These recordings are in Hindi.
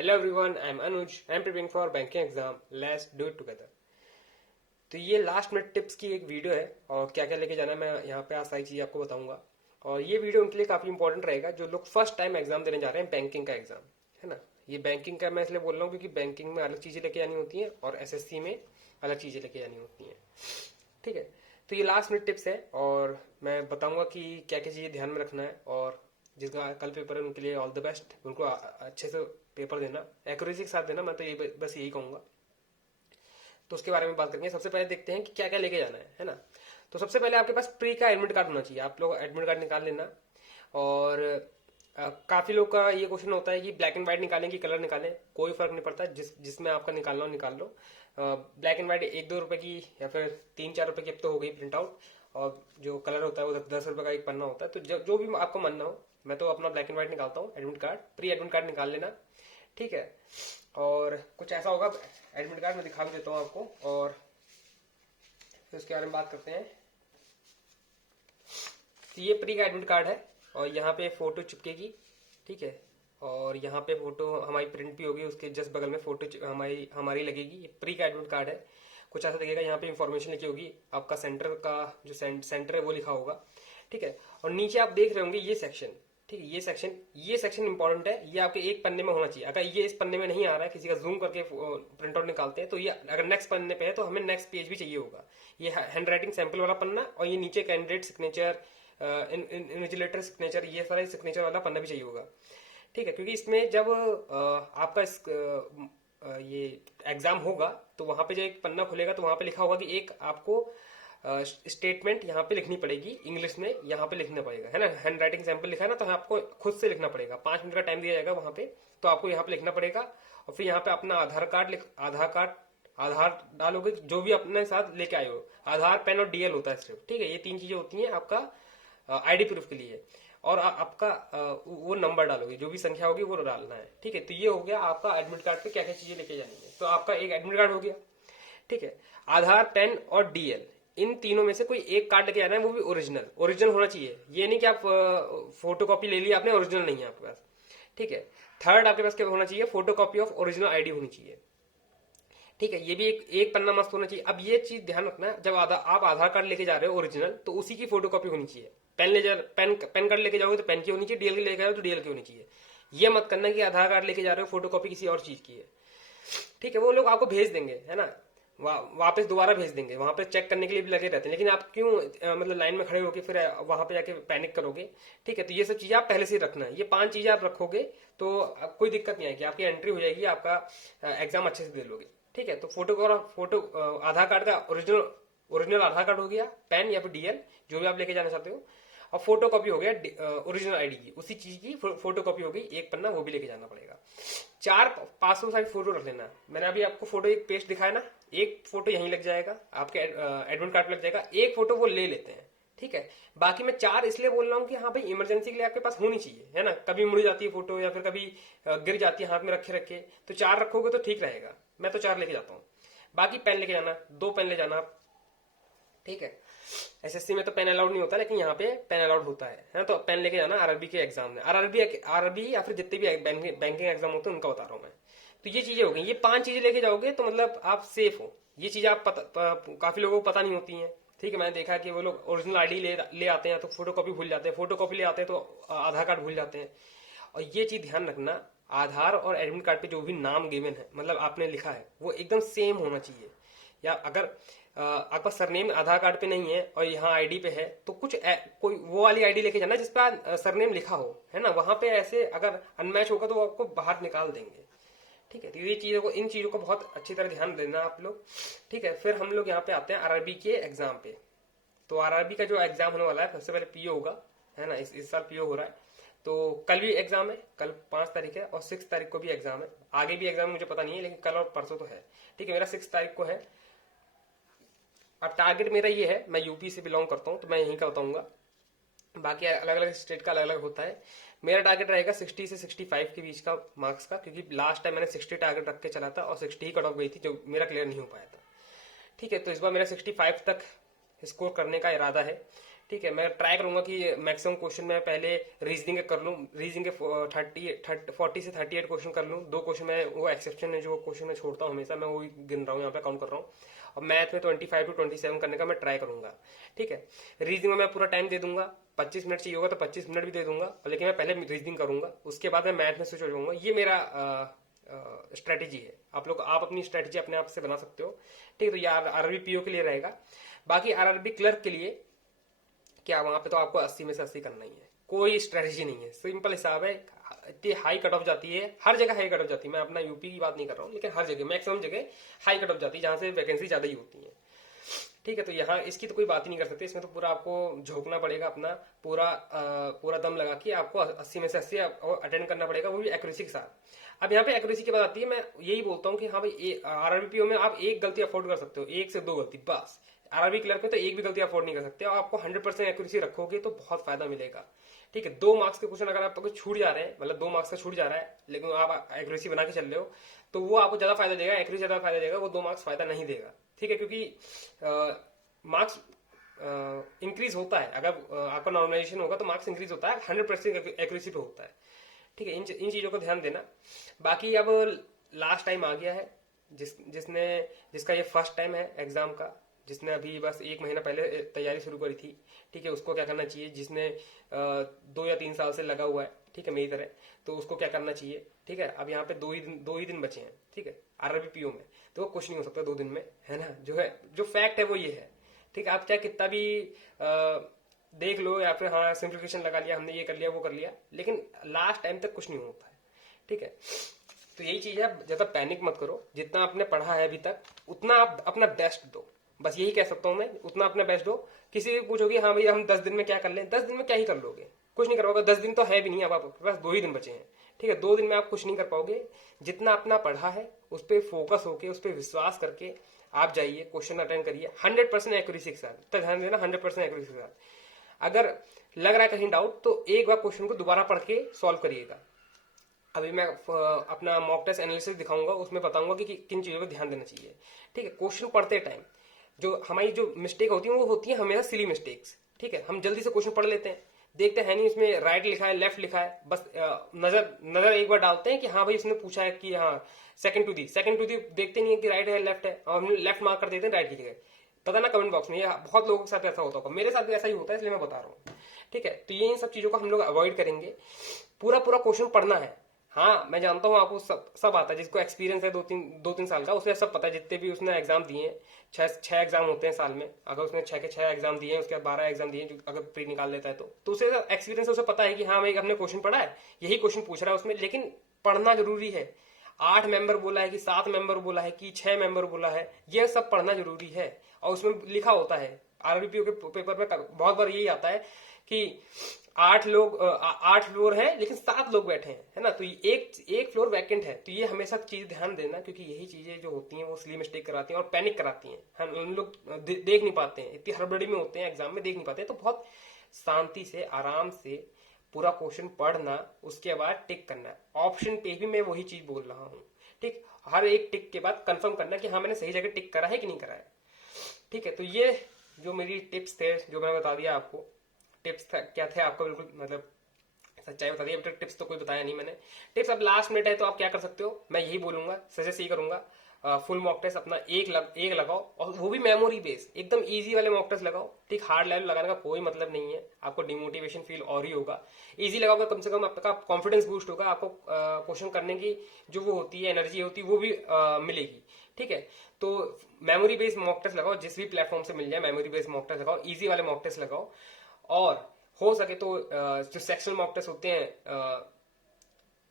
Hello everyone, I'm Anuj. I'm preparing for banking exam. Let's do it together. तो ये लास्ट मिनट टिप्स की एक वीडियो है और क्या क्या लेके जाना है मैं यहाँ पे आज सारी चीज़ें आपको बताऊंगा। और ये वीडियो उनके लिए काफ़ी इंपॉर्टेंट रहेगा जो लोग फर्स्ट टाइम एग्जाम देने जा रहे हैं बैंकिंग का एग्जाम, है ना। ये बैंकिंग का मैं इसलिए बोल रहा हूँ क्योंकि बैंकिंग में अलग चीज़ें लेके जानी होती हैं और एसएससी में अलग चीज़ें लेके जानी होती हैं। ठीक है, तो ये लास्ट मिनट टिप्स है और मैं बताऊंगा कि क्या क्या चीज़ें ध्यान में रखना है। और जिसका कल पेपर है उनके लिए ऑल द बेस्ट, उनको अच्छे से पेपर देना, एक्यूरेसी के साथ देना। मैं तो ये बस यही कहूँगा। तो उसके बारे में बात करेंगे। सबसे पहले देखते हैं कि क्या क्या लेके जाना है ना। तो सबसे पहले आपके पास प्री का एडमिट कार्ड होना चाहिए। आप लोग एडमिट कार्ड निकाल लेना। और काफी लोग का ये क्वेश्चन होता है कि ब्लैक एंड व्हाइट निकालें कि कलर निकालें। कोई फर्क नहीं पड़ता, जिसमें आपका निकालना हो निकाल लो। ब्लैक एंड व्हाइट 1-2 रुपए की या फिर 3-4 रुपए की अब तो हो गई प्रिंट आउट। और जो कलर होता है वो 10 रुपए का एक पन्ना होता है। तो जो भी आपको मानना हो, मैं तो अपना ब्लैक एंड व्हाइट निकालता हूँ। Admit card, pre admit card निकाल लेना। ठीक है, और कुछ ऐसा होगा एडमिट कार्ड में दिखा भी देता हूँ आपको। और फिर उसके बारे में बात करते हैं। तो ये प्री का एडमिट कार्ड है और यहाँ पे फोटो चिपकेगी। ठीक है, और यहाँ पे फोटो हमारी प्रिंट भी होगी, उसके जस्ट बगल में फोटो हमारी हमारी लगेगी। ये प्री का एडमिट कार्ड है। कुछ ऐसा दिखेगा, यहाँ पे इंफॉर्मेशन लिखी होगी, आपका सेंटर का जो सेंटर है वो लिखा होगा। ठीक है, और नीचे आप देख रहे होंगे ये सेक्शन। ठीक है, ये सेक्शन इंपॉर्टेंट है। ये आपके एक पन्ने में होना चाहिए। अगर ये इस पन्ने में नहीं आ रहा है, किसी का जूम करके प्रिंट आउट निकालते हैं, तो ये अगर नेक्स्ट पन्ने पे है तो हमें नेक्स्ट पेज भी चाहिए होगा। ये हैंड राइटिंग सैंपल वाला पन्ना और ये नीचे कैंडिडेट सिग्नेचर, इन्विजिलेटर सिग्नेचर, ये सारे सिग्नेचर वाला पन्ना भी चाहिए होगा। ठीक है, क्योंकि इसमें जब आपका ये एग्जाम होगा तो वहां पे जो एक पन्ना खुलेगा तो वहां पे लिखा होगा कि एक आपको स्टेटमेंट यहाँ पे लिखनी पड़ेगी इंग्लिश में, यहाँ पे लिखना पड़ेगा, है ना। हैंड राइटिंग सैंपल लिखा है ना, तो आपको खुद से लिखना पड़ेगा। 5 मिनट का टाइम दिया जाएगा वहां पे, तो आपको यहाँ पे लिखना पड़ेगा। और फिर यहाँ पे अपना आधार डालोगे, जो भी अपने साथ लेके आए हो। आधार, पेन और डीएल होता है सिर्फ। ठीक है, ये 3 चीजें होती हैं आपका आईडी प्रूफ के लिए। और आपका वो नंबर डालोगे, जो भी संख्या होगी वो डालना है। ठीक है, तो ये हो गया आपका एडमिट कार्ड पे क्या क्या चीजें लेके जानी है। तो आपका एक एडमिट कार्ड हो गया। ठीक है, आधार, पेन और डीएल, इन तीनों में से कोई एक कार्ड लेके आना है, वो भी ओरिजिनल ओरिजिनल होना चाहिए। ये नहीं कि आप फोटो कॉपी ले लिया आपने, ओरिजिनल नहीं है आपके पास। ठीक है, थर्ड आपके पास क्या होना चाहिए, photo copy of original ID होनी चाहिए। ठीक है, ये भी एक पन्ना मस्त होना चाहिए। अब ये चीज ध्यान रखना, जब आप आधार कार्ड लेके जा रहे हो ओरिजिनल, तो उसी की फोटो कॉपी होनी चाहिए। पेन कार्ड लेके जाओगे तो पेन की होनी चाहिए, डीएल लेके जाओगे तो डीएल की होनी चाहिए। ये मत करना कि आधार कार्ड लेके जा रहे हो फोटो कॉपी किसी और चीज की है। ठीक है, वो लोग आपको भेज देंगे, है ना। वापस दोबारा भेज देंगे, वहां पे चेक करने के लिए भी लगे रहते हैं। लेकिन आप क्यों मतलब लाइन में खड़े होके फिर वहां पे जाके पैनिक करोगे। ठीक है, तो ये सब चीजें आप पहले से ही रखना है। ये 5 चीजें आप रखोगे तो कोई दिक्कत नहीं आएगी, आपकी एंट्री हो जाएगी, आपका एग्जाम अच्छे से दे लोगे। ठीक है, तो फोटो आधार कार्ड का ओरिजिनल ओरिजिनल आधार कार्ड हो गया, पेन या फिर डीएल, जो भी आप लेके जाना चाहते हो। और फोटो कॉपी हो गया ओरिजिनल आईडी की, उसी चीज की फोटो कॉपी हो गई, एक पन्ना, वो भी लेके जाना पड़ेगा। 4 पासपोर्ट साइज फोटो रख लेना। मैंने अभी आपको फोटो एक पेस्ट दिखाया ना, एक फोटो यहीं लग जाएगा, आपके एडमिट कार्ड पे लग जाएगा। एक फोटो वो ले लेते हैं। ठीक है, बाकी मैं 4 इसलिए बोल रहा हूँ कि हाँ भाई, इमरजेंसी के लिए आपके पास होनी चाहिए, है ना। कभी मुड़ जाती है फोटो या फिर कभी गिर जाती है हाथ में रखे रखे, तो 4 रखोगे तो ठीक रहेगा। मैं तो 4 लेके जाता हूँ। बाकी पेन लेके जाना, 2 पेन ले जाना आप। ठीक है, एसएससी में तो पेन अलाउड नहीं होता, लेकिन यहाँ पे पेन अलाउड होता है। तो पेन लेके जाना आरआरबी के एग्जाम में, आरआरबी या फिर जितने भी बैंकिंग एग्जाम होते हैं उनका बता रहा हूँ मैं। तो ये चीजें हो गई, ये 5 चीजें लेके जाओगे तो मतलब आप सेफ हो। ये चीजें आप काफी लोगों को पता नहीं होती हैं। ठीक है, मैंने देखा कि वो लोग ओरिजिनल आईडी ले आते हैं तो फोटो कॉपी भूल जाते हैं, फोटो कॉपी ले आते हैं तो आधार कार्ड भूल जाते हैं। और ये चीज ध्यान रखना, आधार और एडमिट कार्ड पे जो भी नाम गिवन है, मतलब आपने लिखा है, वो एकदम सेम होना चाहिए। या अगर आपका सरनेम आधार कार्ड पे नहीं है और यहाँ आईडी पे है, तो कोई वो वाली आईडी लेके जाना जिसपा सरनेम लिखा हो, है ना। वहां पे ऐसे अगर अनमैच होगा तो वो आपको बाहर निकाल देंगे। ठीक है, तो ये चीजों को इन चीजों को बहुत अच्छी तरह ध्यान देना आप लोग। ठीक है, फिर हम लोग यहाँ पे आते हैं आरआरबी के एग्जाम पे। तो आरआरबी का जो एग्जाम होने वाला है, सबसे पहले पीओ होगा, है ना। इस साल पीओ हो रहा है। तो कल भी एग्जाम है, कल 5 तारीख है और 6 तारीख को भी एग्जाम है। आगे भी एग्जाम मुझे पता नहीं है, लेकिन कल और परसों तो है। ठीक है, मेरा 6 तारीख को है। अब टारगेट मेरा ये है, मैं यूपी से बिलोंग करता हूँ तो मैं यहीं का बताऊंगा, बाकी अलग अलग स्टेट का अलग अलग होता है। मेरा टारगेट रहेगा 60 से 65 के बीच का मार्क्स का, क्योंकि लास्ट टाइम मैंने 60 टारगेट रख के चला था और 60 ही कट ऑफ गई थी, जो मेरा क्लियर नहीं हो पाया था। ठीक है, तो इस बार मेरा 65 तक स्कोर करने का इरादा है। ठीक है, मैं ट्राई करूंगा कि मैक्सिमम क्वेश्चन मैं पहले रीजनिंग के कर लूँ, रीजनिंग के 40 से 38 क्वेश्चन कर लूँ। 2 क्वेश्चन मैं, वो एक्सेप्शन है जो क्वेश्चन मैं छोड़ता हूँ हमेशा, मैं वही गिन रहा हूँ, यहाँ पे काउंट कर रहा हूँ। और मैथ में 25 to 27 करने का मैं ट्राई करूंगा। ठीक है, रीजनिंग में मैं पूरा टाइम दे दूंगा, 25 मिनट चाहिए होगा तो 25 मिनट भी दे दूंगा, लेकिन मैं पहले रीजनिंग करूंगा, उसके बाद मैं मैथ में स्विच हो जाऊंगा। ये मेरा स्ट्रेटेजी है। आप अपनी स्ट्रेटेजी अपने आप से बना सकते हो। ठीक है, तो ये आरआरबी पीओ के लिए रहेगा। बाकी आरआरबी क्लर्क के लिए क्या, वहां पे तो आपको 80 में से 80 करना ही है, कोई स्ट्रेटेजी नहीं है, सिंपल हिसाब है। इतनी हाई कट ऑफ जाती है, हर जगह हाई कट ऑफ जाती है, मैं अपना यूपी की बात नहीं कर रहा हूँ, लेकिन हर जगह मैक्सिमम जगह हाई कट ऑफ जाती है, जहां से वैकेंसी ज्यादा ही होती है। ठीक है, तो यहाँ इसकी तो कोई बात ही नहीं कर सकते, इसमें तो पूरा आपको झोंकना पड़ेगा, अपना पूरा दम लगा के आपको 80 में से 80 अटेंड करना पड़ेगा, वो भी एक्यूरेसी के साथ। अब यहाँ पे एक्यूरेसी की बात आती है, मैं यही बोलता हूँ कि हाँ भाई, आरआरबीपीओ में आप एक गलती अफोर्ड कर सकते हो, 1 से 2 गलती बस। आरआरबी क्लर्क में तो एक भी गलती अफोर्ड नहीं कर सकते, और आपको 100% एक्यूरेसी रखोगे तो बहुत फायदा मिलेगा। ठीक है, 2 मार्क्स के क्वेश्चन अगर आपको छूट जा रहे हैं, मतलब 2 मार्क्स का छूट जा रहा है, लेकिन आप एक्यूरेसी बना के चल रहे हो, तो वो आपको ज्यादा फायदा देगा, एक्यूरेसी ज्यादा फायदा देगा, वो 2 मार्क्स फायदा नहीं देगा। ठीक है, क्योंकि मार्क्स इंक्रीज होता है, अगर आपका नॉर्मलाइजेशन होगा तो मार्क्स इंक्रीज होता है, 100% एक्यूरेसी पे होता है। ठीक है, इन चीजों को ध्यान देना। बाकी अब लास्ट टाइम आ गया है, जिसका ये फर्स्ट टाइम है एग्जाम का, जिसने अभी बस 1 महीना पहले तैयारी शुरू करी थी। ठीक है, उसको क्या करना चाहिए, जिसने 2 या 3 साल से लगा हुआ है, ठीक है, मेरी तरह, तो उसको क्या करना चाहिए। ठीक है, अब यहाँ पे 2 ही दिन बचे हैं। ठीक है, आरआरबी पीओ में तो कुछ नहीं हो सकता 2 दिन में, है ना। जो फैक्ट है वो ये है। ठीक है, आप चाहे कितना भी देख लो, या फिर हाँ सिंप्लीफिकेशन लगा लिया हमने, ये कर लिया वो कर लिया, लेकिन लास्ट टाइम तक कुछ नहीं होता है। ठीक है, तो यही चीज है, ज्यादा पैनिक मत करो, जितना आपने पढ़ा है अभी तक उतना आप अपना बेस्ट दो, बस यही कह सकता हूं मैं, उतना अपना बेस्ट दो। किसी भी पूछोगे हाँ भाई हम 10 दिन में क्या कर लें, 10 दिन में क्या ही कर लोगे, कुछ नहीं कर पाओगे। 10 दिन तो है भी नहीं, अब आपके पास 2 ही दिन बचे हैं। ठीक है, 2 दिन में आप कुछ नहीं कर पाओगे। जितना अपना पढ़ा है उस पर फोकस होके, उस पर विश्वास करके आप जाइए, क्वेश्चन अटेंड करिए 100% एक्यूरेसी के साथ। तो ध्यान देना, 100% एक्यूरेसी के साथ। अगर लग रहा है कहीं डाउट, तो एक बार क्वेश्चन को दोबारा पढ़ के सॉल्व करिएगा। अभी मैं अपना मॉक टेस्ट एनालिसिस दिखाऊंगा, उसमें बताऊंगा कि किन चीजों पर ध्यान देना चाहिए। ठीक है, क्वेश्चन पढ़ते टाइम जो हमारी जो मिस्टेक होती है वो होती है हमेशा सिली मिस्टेक्स। ठीक है, हम जल्दी से क्वेश्चन पढ़ लेते हैं, देखते हैं नहीं इसमें राइट लिखा है लेफ्ट लिखा है, बस नजर एक बार डालते हैं कि हाँ भाई इसने पूछा है कि हाँ सेकंड टू दी, देखते नहीं है कि राइट है लेफ्ट है, और हम लेफ्ट मार्क कर देते हैं, राइट लिख गए। पता ना कमेंट बॉक्स में, ये बहुत लोगों के साथ ऐसा होता होगा, मेरे साथ भी ऐसा ही होता है, इसलिए मैं बता रहा हूँ। ठीक है, तो ये इन सब चीजों को हम लोग अवॉइड करेंगे। पूरा क्वेश्चन पढ़ना है। हाँ मैं जानता हूँ आपको सब आता है, जिसको एक्सपीरियंस है 2-3 साल का, उसे सब पता है, जितने भी उसने एग्जाम दिए हैं, 6 एग्जाम होते हैं साल में, अगर उसने 6 के 6 एग्जाम दिए हैं, उसके बाद 12 एग्जाम दिए हैं, अगर प्री निकाल लेता है तो उसे एक्सपीरियंस है, उसे पता है कि हाँ भाई हमने क्वेश्चन पढ़ा है, यही क्वेश्चन पूछ रहा है उसमें, लेकिन पढ़ना जरूरी है। 8 मेंबर बोला है कि 7 मेंबर बोला है कि 6 मेंबर बोला है, यह सब पढ़ना जरूरी है। और उसमें लिखा होता है, आरबीपीओ के पेपर में बहुत बार यही आता है कि 8 फ्लोर है लेकिन 7 लोग बैठे हैं, है ना, तो एक फ्लोर वैकेंट है। तो ये हमेशा चीज ध्यान देना, क्योंकि यही चीजें जो होती हैं वो सिली मिस्टेक कराती हैं और पैनिक कराती हैं। हम लोग देख नहीं पाते हैं, इतनी हड़बड़ी में होते हैं एग्जाम में, देख नहीं पाते हैं। तो बहुत शांति से आराम से पूरा क्वेश्चन पढ़ना, उसके बाद टिक करना। ऑप्शन पे भी मैं वही चीज बोल रहा हूँ। ठीक, हर एक टिक के बाद कंफर्म करना कि हाँ मैंने सही जगह टिक करा है कि नहीं करा है। ठीक है, तो ये जो मेरी टिप्स थे, जो मैंने बता दिया आपको, टिप्स क्या थे आपको बिल्कुल मतलब सच्चाई बता दी। अब तक टिप्स तो कोई बताया नहीं मैंने। टिप्स अब लास्ट मिनट है तो आप क्या कर सकते हो, मैं यही बोलूंगा, सजेस्ट यही करूंगा, फुल मॉक टेस्ट अपना एक लगाओ, और वो भी मेमोरी बेस, एकदम इजी वाले मॉक टेस्ट लगाओ। ठीक, हार्ड लेवल लगाने का कोई मतलब नहीं है, आपको डिमोटिवेशन फील और ही होगा। इजी लगाओगे कम से कम आपका कॉन्फिडेंस बूस्ट होगा, आपको क्वेश्चन करने की जो वो होती है एनर्जी होती है वो भी मिलेगी। ठीक है, तो मेमोरी बेस्ड मॉक टेस्ट लगाओ, जिस भी प्लेटफॉर्म से मिल जाए मेमोरी बेस्ड मॉक टेस्ट लगाओ, इजी वाले मॉक टेस्ट लगाओ। और हो सके तो जो सेक्शनल मॉक टेस्ट होते हैं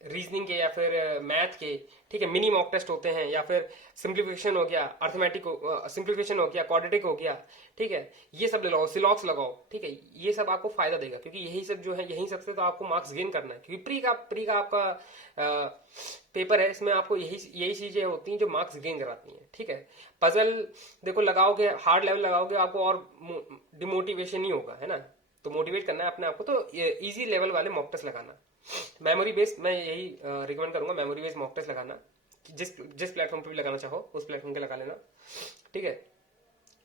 रीजनिंग के या फिर मैथ के, ठीक है, मिनी मॉक टेस्ट होते हैं, या फिर सिंप्लीफिकेशन हो गया, अर्थमेटिक सिंप्लीफिकेशन हो गया, क्वाड्रेटिक हो गया, ठीक है, ये सब लगाओ, सिलॉक्स लगाओ। ठीक है, ये सब आपको फायदा देगा, क्योंकि यही सब जो है, यही सबसे तो आपको मार्क्स गेन करना है, क्योंकि प्री का आपका पेपर है, इसमें आपको यही चीजें होती हैं जो मार्क्स गेन कराती हैं। ठीक है, पजल देखो लगाओगे, हार्ड लेवल लगाओगे, आपको और डिमोटिवेशन ही होगा, है ना। तो मोटिवेट करना है अपने आपको, तो इजी लेवल वाले मॉक टेस्ट लगाना। मेमोरी बेस्ड मैं यही रिकमेंड करूंगा, मेमोरी बेस्ड मॉक टेस्ट लगाना, जिस प्लेटफॉर्म पे भी लगाना चाहो उस प्लेटफॉर्म पे लगा लेना। ठीक है,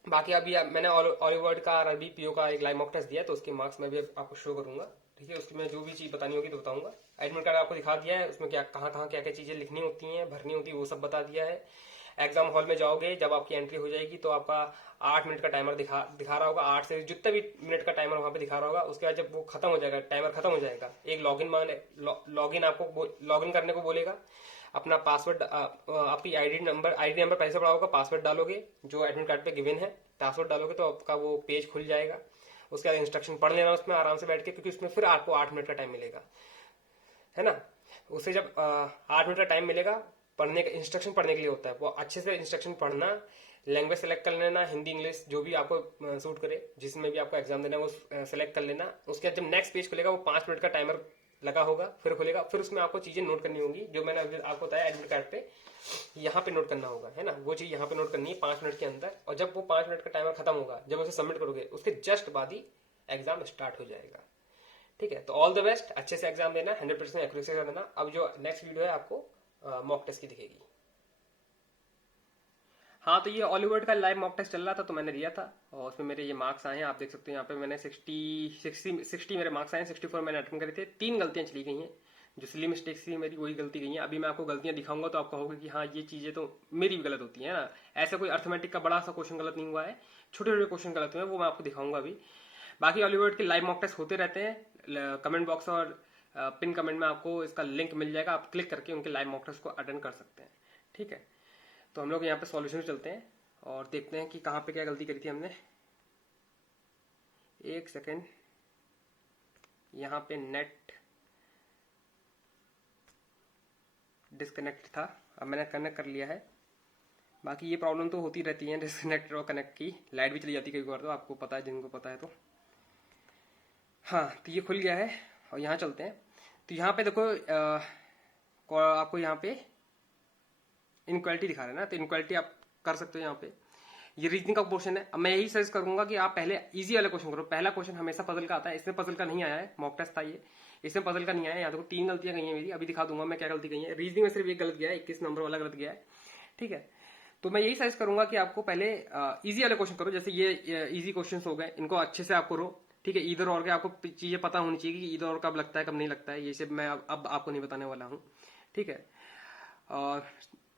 बाकी अभी मैंने ऑलिवर्ड का और अभी पीओ का एक लाइव मॉक टेस्ट दिया है, तो उसके मार्क्स मैं भी आपको शो करूंगा। ठीक है, उसकी मैं जो भी चीज बतानी होगी तो बताऊंगा। एडमिट कार्ड आपको दिखा दिया है, उसमें क्या कहाँ कहाँ क्या क्या चीजें लिखनी होती हैं, भरनी होती है, वो सब बता दिया है। एग्जाम हॉल में जाओगे, जब आपकी एंट्री हो जाएगी तो आपका 8 मिनट का टाइमर दिखा रहा होगा, 8 से जितना भी मिनट का टाइमर वहां पे दिखा रहा होगा। उसके बाद जब वो खत्म हो जाएगा, टाइमर खत्म हो जाएगा, एक लॉगिन आपको लॉगिन करने को बोलेगा। अपना पासवर्ड, आपकी आईडी नंबर पहले से पड़ा होगा, पासवर्ड डालोगे जो एडमिट कार्ड पे गिवन है, पासवर्ड डालोगे तो आपका वो पेज खुल जाएगा। उसके बाद इंस्ट्रक्शन पढ़ लेना उसमें आराम से बैठ के, क्योंकि उसमें फिर आपको 8 मिनट का टाइम मिलेगा, है ना। उसे जब 8 मिनट का टाइम मिलेगा, पढ़ने का इंस्ट्रक्शन पढ़ने के लिए होता है, वो अच्छे से इंस्ट्रक्शन पढ़ना, लैंग्वेज सेलेक्ट कर लेना, हिंदी इंग्लिश जो भी आपको सूट करे, जिसमें भी आपको एग्जाम देना है वो सेलेक्ट कर लेना। उसके बाद जब नेक्स्ट पेज खुलेगा, वो 5 मिनट का टाइमर लगा होगा, फिर खुलेगा, फिर उसमें आपको चीजें नोट करनी होंगी, जो मैंने अभी आपको बताया एडमिट कार्ड पे यहाँ पे नोट करना होगा, है ना। वो चीज यहाँ पे नोट करनी है 5 मिनट के अंदर, और जब वो 5 मिनट का टाइमर खत्म होगा, जब उसे सबमिट करोगे, उसके जस्ट बाद ही एग्जाम स्टार्ट हो जाएगा। ठीक है, तो ऑल द बेस्ट, अच्छे से एग्जाम देना, 100% एक्यूरेसी से देना। अब जो नेक्स्ट वीडियो है आपको मॉक टेस्ट की दिखेगी। हाँ, तो ये ऑलिवर्ड का लाइव मॉक टेस्ट चल रहा था, तो मैंने दिया था, और उसमें मेरे ये मार्क्स आए हैं, आप देख सकते हो यहाँ पे मैंने 60 मेरे मार्क्स आए हैं, 64 मैंने अटेम्प्ट करे थे। 3 गलतियां चली गई हैं, जो सिली मिस्टेक्स थी मेरी, वही गलती गई है। अभी मैं आपको गलतियां दिखाऊंगा तो आपको होगा कि हाँ ये चीजें तो मेरी भी गलत होती है ना। ऐसा कोई अर्थमेटिक का बड़ा सा क्वेश्चन गलत नहीं हुआ है, छोटे छोटे क्वेश्चन गलत हुए हैं, वो मैं आपको दिखाऊंगा अभी। बाकी ऑलिवर्ड के लाइव मॉक टेस्ट होते रहते हैं, कमेंट बॉक्स और पिन कमेंट में आपको इसका लिंक मिल जाएगा, आप क्लिक करके उनके लाइव मॉक टेस्ट को अटेंड कर सकते हैं। ठीक है, तो हम लोग यहाँ पे सॉल्यूशन चलते हैं और देखते हैं कि कहाँ पे क्या गलती करी थी हमने। एक सेकेंड, यहाँ पे नेट डिस्कनेक्ट था, अब मैंने कनेक्ट कर लिया है। बाकी ये प्रॉब्लम तो होती रहती है डिस्कनेक्ट और कनेक्ट की, लाइट भी चली जाती है कई बार, तो आपको पता है, जिनको पता है तो। हाँ, तो ये खुल गया है और यहाँ चलते हैं। तो यहाँ पे देखो आपको यहाँ पे इनक्वालिटी दिखा रहा है ना, तो इनक्वालिटी आप कर सकते हो यहाँ पे। ये रीजनिंग का पोर्शन है। अब मैं यही सजेस्ट करूंगा कि आप पहले इजी वाला क्वेश्चन करो। पहला क्वेश्चन हमेशा पजल का आता है, इसमें पजल का नहीं आया है, मॉक टेस्ट था ये, इसमें पजल का नहीं आया। यहाँ देखो 3 गलतियां गई हैं मेरी, अभी दिखा दूंगा मैं क्या गलती गई है। रीजनिंग में सिर्फ एक गलत गया है, 21 नंबर वाला गलत गया है। ठीक है, तो मैं यही सजेस्ट करूंगा कि आपको पहले इजी वाले क्वेश्चन करो, जैसे ये इजी क्वेश्चन हो गए, इनको अच्छे से आप करो। ठीक है, इधर और के आपको चीजें पता होनी चाहिए कि इधर और कब लगता है कब नहीं लगता है, ये सब मैं अब आपको नहीं बताने वाला हूँ। ठीक है, और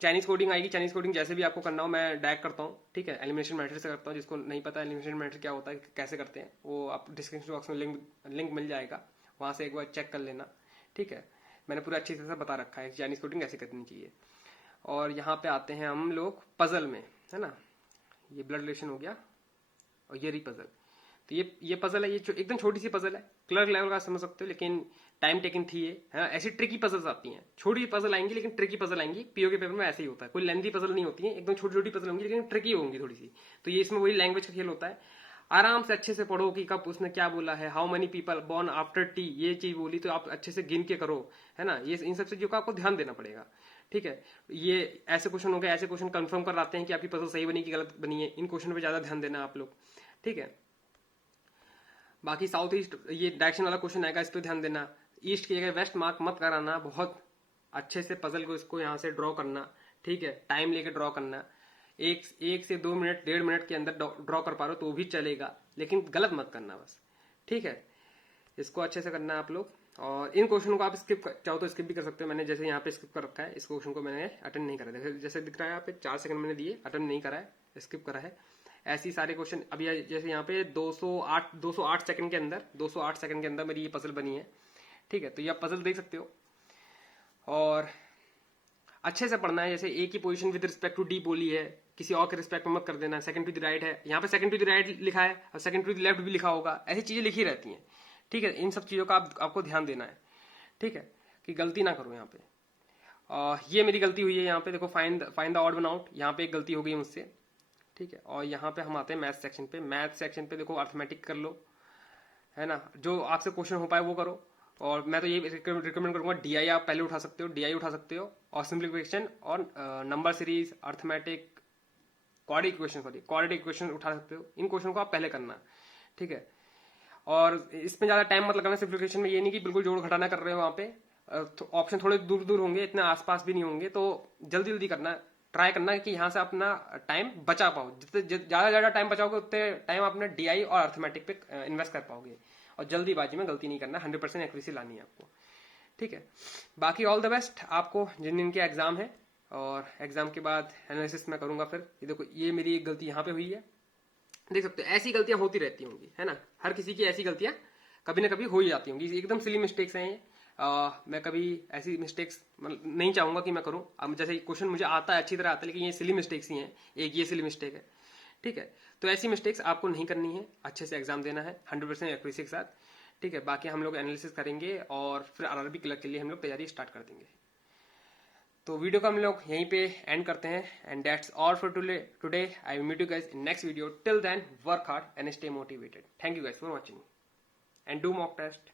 चाइनीज कोडिंग आएगी, चाइनीज कोडिंग जैसे भी आपको करना हो मैं डायरेक्ट करता हूँ। ठीक है, एलिमिनेशन मेथड से करता हूँ, जिसको नहीं पता एलिमिनेशन मेथड क्या होता है, कैसे करते हैं, वो आप डिस्क्रिप्शन बॉक्स में लिंक मिल जाएगा, वहां से एक बार चेक कर लेना। ठीक है, मैंने पूरा अच्छी तरह से बता रखा है चाइनीज कोडिंग कैसे करनी चाहिए। और यहाँ पे आते हैं हम लोग पजल में, है ना। ये ब्लड रिलेशन हो गया और ये री पजल। तो ये पजल है, ये एकदम छोटी सी पजल है, क्लर्क लेवल का समझ सकते हो, लेकिन टाइम टेकिंग थी ये, है ना। ऐसी ट्रिकी पजल्स आती हैं, छोटी पजल आएंगी लेकिन ट्रिकी पजल आएंगी। पीओ के पेपर में ऐसे ही होता है, कोई लेंथी पजल नहीं होती है, एकदम छोटी छोटी पजल होंगी लेकिन ट्रिकी होंगी थोड़ी सी। तो ये इसमें वही लैंग्वेज का खेल होता है। आराम से अच्छे से पढ़ो कि कब उसने क्या बोला है, how many people born after T, ये चीज बोली तो आप अच्छे से गिन के करो, है ना। ये इन सब चीजों का आपको ध्यान देना पड़ेगा। ठीक है, ये ऐसे क्वेश्चन हो गए, ऐसे क्वेश्चन कंफर्म कर आते हैं कि आपकी पजल सही बनी कि गलत बनी है, इन क्वेश्चन पे ज्यादा ध्यान देना आप लोग। ठीक है, बाकी साउथ ईस्ट ये डायरेक्शन वाला क्वेश्चन आएगा, इस पर ध्यान देना। ईस्ट की जगह वेस्ट मार्क मत कराना, बहुत अच्छे से पजल को इसको यहाँ से ड्रॉ करना। ठीक है, टाइम लेके ड्रॉ करना, एक से 2 मिनट 1.5 मिनट के अंदर ड्रॉ कर पा रहे हो तो भी चलेगा, लेकिन गलत मत करना बस। ठीक है, इसको अच्छे से करना है आप लोग। और इन क्वेश्चन को आप चाहो तो स्किप भी कर सकते हो, मैंने जैसे यहाँ पे स्किप कर रखा है, इस क्वेश्चन को मैंने अटेंड नहीं करा है, जैसे दिख रहा है यहाँ पे 4 सेकंड मैंने दिए, अटेंड नहीं करा है, स्किप करा है। ऐसी सारे क्वेश्चन अभी जैसे यहाँ पे 208 सेकंड के अंदर 208 सेकंड के अंदर मेरी ये पजल बनी है। ठीक है, तो ये आप पजल देख सकते हो और अच्छे से पढ़ना है। जैसे ए की position with respect to D बोली है, किसी और के रिस्पेक्ट में मत कर देना। सेकंड टू द राइट है, यहाँ पे सेकंड टू द राइट लिखा है और सेकंड टू द लेफ्ट भी लिखा होगा, ऐसी चीजें लिखी रहती हैं। ठीक है, इन सब चीजों का आपको ध्यान देना है। ठीक है, कि गलती ना करो यहाँ पे। ये मेरी गलती हुई है यहाँ पे, देखो find the odd one out, यहाँ पे एक गलती हो गई मुझसे। ठीक है, और यहाँ पे हम आते हैं मैथ सेक्शन पे। मैथ सेक्शन पे देखो अर्थमेटिक कर लो, है ना, जो आपसे क्वेश्चन हो पाए वो करो। और मैं तो ये रिकमेंड करूंगा, डीआई आप पहले उठा सकते हो, डीआई उठा सकते हो, और सिंप्लीफिकेशन और number series, arithmetic, quadratic equation उठा सकते हो। इन क्वेश्चन को आप पहले करना। ठीक है, और इसमें ज्यादा टाइम मत लगाना सिंप्लीफिकेशन में, ये नहीं कि बिल्कुल जोड़ घटाना कर रहे हो, वहां पे ऑप्शन थोड़े दूर दूर होंगे, इतने आसपास भी नहीं होंगे, तो जल्दी जल्दी करना। ट्राई करना है कि यहाँ से अपना टाइम बचा पाओ। जितने ज्यादा ज्यादा टाइम बचाओगे उतने टाइम अपने डीआई और अर्थमेटिक पे इन्वेस्ट कर पाओगे। और जल्दीबाजी में गलती नहीं करना, 100% एक्यूरेसी लानी है आपको, ठीक है। बाकी ऑल द बेस्ट आपको जिन जिनके एग्जाम है, और एग्जाम के बाद एनालिसिस मैं करूंगा फिर। ये देखो, ये मेरी एक गलती यहाँ पे हुई है, देख सकते हो। ऐसी गलतियां होती रहती होंगी, है ना, हर किसी की ऐसी गलतियां कभी ना कभी हो ही जाती होंगी। एकदम सिली मिस्टेक्स हैं ये। मैं कभी ऐसी मिस्टेक्स नहीं चाहूंगा कि मैं करूं। अब जैसे क्वेश्चन मुझे आता है, अच्छी तरह आता है, लेकिन ये सिली मिस्टेक्स ही हैं, एक ये सिली मिस्टेक है, ठीक है। तो ऐसी मिस्टेक्स आपको नहीं करनी है, अच्छे से एग्जाम देना है 100% एक्यूरेसी के साथ, ठीक है। बाकी हम लोग एनालिसिस करेंगे और फिर आरआरबी क्लर्क के लिए हम लोग तैयारी स्टार्ट कर देंगे। तो वीडियो को हम लोग यहीं पे एंड करते हैं। And that's all for today. I will meet you guys in next video. Till then work hard and stay motivated. Thank you guys for watching and do mock test.